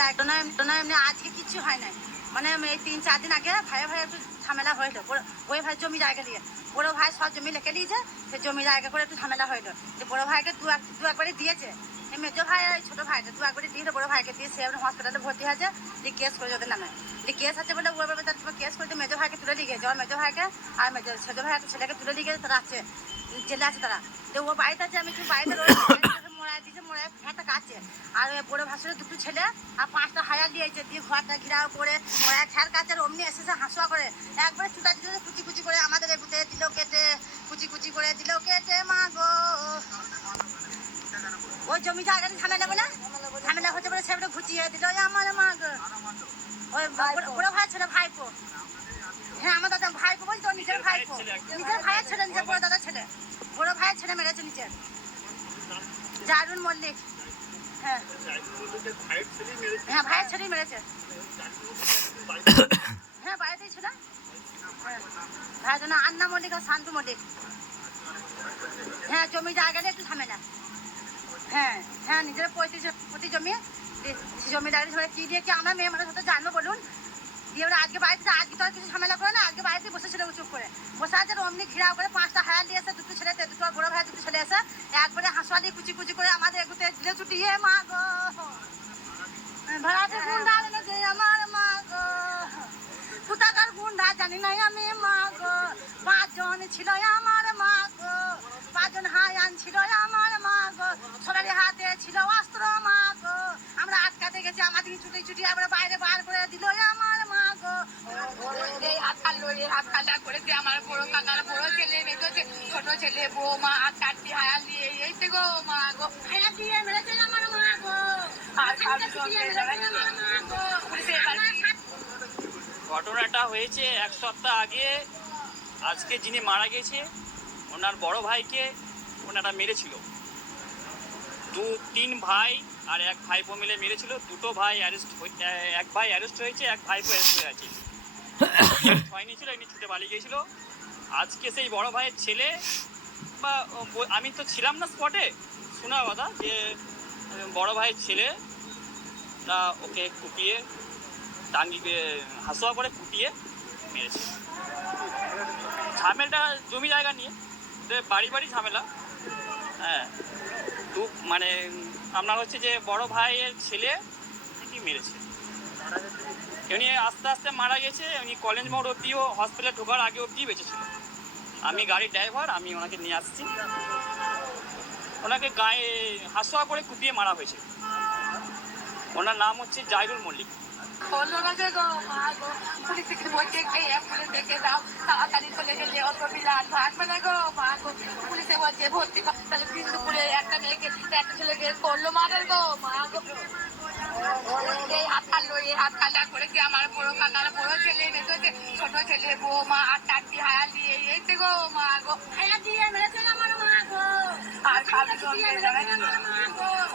রায় এমনি আজকে কিচ্ছু হয় নাই, মানে এই 3-4 দিন আগে ভাইয়ে একটু ঝামেলা হইলো ওই ভাই জমি জায়গা নিয়ে। বড় ভাই সব জমি লিখে নিয়েছে, সে জমি জায়গা করে একটু ঝামেলা হইলো। যে বড় ভাইকে দু একবারই দিয়েছে, এই মেজো ভাই আর ছোটো ভাইকে 2 একবারই দিয়েছে। বড় ভাইকে দিয়ে সে হসপিটালে ভর্তি হয়েছে, যে কেস করে ওদের নামে, যে কেস আছে বলে ওই বলবে তোমার কেস করে মেজো ভাইকে তুলে নিয়ে গেছে। আমার মেজো ভাইকে আর ছোটো ভাই ছেলেকে তুলে নিয়ে গেছে, তারা আছে জেলে আছে তারা। তো ও বাড়িতে আছে, আমি বাড়িতে মোড়ায় দিয়েছে, মোড়ায় ফেঁটা কাছে। আর ওই বড়ো ভাসুরের 2টো ছেলে আর 5টা হায়ার দিয়েছে, দিয়ে ঘরটা ঘিরাও করে মোড়ায় খ্যার কাছে অমনি এসেছে হাঁসুয়া করে একবারে চুটা দিল, কুচি কুচি করে আমাদের এগুতে দিল কেটে, কুচি কুচি করে দিল কেটে। মা গো, ওই জমি জায়গাটা ঝামেলা বলে ঝামেলা হচ্ছে বলে সেগুলো ঘুচিয়ে দিল আমার। মা গো, ওই বড় ভাই ছেলে ভাইপো, হ্যাঁ আমার দাদা ভাইপো বলতো, নিজের ভাইপো, নিজের ভাইয়ের ছেলে, নিজের বড় দাদার ছেলে, বড় ভাইয়ের ছেলে মেরেছে নিজের, জারুল মল্লিক। হ্যাঁ হ্যাঁ ভাইয়ের ছেলেই মেরেছে, হ্যাঁ বাড়িতেই ছিল। হ্যাঁ ভাই জন্য আন্না মল্লিক আর শান্তু মল্লিক। হ্যাঁ জমি জায়গাটা একটু ঝামেলা। হ্যাঁ হ্যাঁ নিজের প্রতি জমি জমি জায়গা কি দিয়ে কি আমরা মেয়ে মানুষ হতে জানবো বলুন। দিয়ে ওরা আজকে বাড়িতে, আজকে তো আর কিছু ঝামেলা করে না, আজকে বাড়িতে বসেছিল চুপ করে বসে আছে। অমনি ঘিরাও করে 5টা হায়ার দিয়ে এসে 2টো ছেলে, 2টো বড় ভাই 2টো ছেলে এসে একবারে হাঁসুয়া দিয়ে কুচি কুচি করে আমাদের এগুতে দিলে ছুটিয়ে। মা গো, ভাড়াতে গুন্ডা এনেছে আমার। মা গো, কোথাকার গুন্ডা জানি নাই আমি। মা গো, 5 জন ছিল আমার। মা গো, 5 জন হায়ান ছিল আমার। মা গো, সবারই হাতে ছিল অস্ত্র। মা গো, আমরা আটকাতে গেছি, আমাদের ছুটি ছুটি আমরা বাইরে বার করে দিল আমার। মা গো, এই হাত কাটলো, এই হাত কাটা করেছে আমার বড় কাকার বড় ছেলে, মেজো ছোট ছেলে, বৌমা আর 4টি হায়ার দিয়ে এইতে গো। মা গো, হায়ার দিয়ে মেরেছে আমার। মা গো, ঘটনাটা হয়েছে 1 সপ্তাহ আগে। আজকে যিনি মারা গেছে ওনার বড় ভাইকে ওনারা মেরেছিল। 2-3 ভাই আর 1 ভাইপো মিলে মেরেছিল। 2টো ভাই এক ভাই অ্যারেস্ট হয়েছে, 1 ভাইপো অ্যারেস্ট হয়ে আছে। হয়নি ছিল, এমনি ছুটে পালিয়ে গিয়েছিল। আজকে সেই বড় ভাইয়ের ছেলে, বা আমি তো ছিলাম না স্পটে, শোনা কথা যে বড় ভাইয়ের ছেলে তা ওকে কুপিয়ে টাঙ্গিয়ে হাসুয়া করে কুপিয়ে মেরেছে। ঝামেলাটা জমি জায়গা নিয়ে, বাড়ি বাড়ি ঝামেলা। হ্যাঁ, মানে আপনার হচ্ছে যে বড় ভাইয়ের ছেলে কি মেরেছে, উনি আস্তে আস্তে মারা গেছে। উনি কলেজ মোড় অব্দিও, হসপিটালে ঢোকার আগে অব্দি বেঁচে ছিল। আমি গাড়ির ড্রাইভার, আমি ওনাকে নিয়ে আসছি। ওনাকে গায়ে হাসুয়া করে কুপিয়ে মারা হয়েছে। ওনার নাম হচ্ছে জাইরুল মল্লিক। দেখে দাও, তাড়াতাড়ি চলে গেলে অত বিলাস ভাগ মানে গো। মা গো, পুলিশে বলছে ভর্তি, তাহলে বিন্দুপুরে একটা মেয়েকে, একটা ছেলেকে করলো মারের গো। মা গো, এই হাত কাটলো, এই হাত কাটা করেছে আমার বড় কাকার বড় ছেলে, মেজো ছোট ছেলে, বৌমা আর 4টি হায়ার দিয়ে এইতে গো। মা গো, হায়ার দিয়ে মেরেছে আমার। মা গো, আর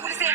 পুলিশে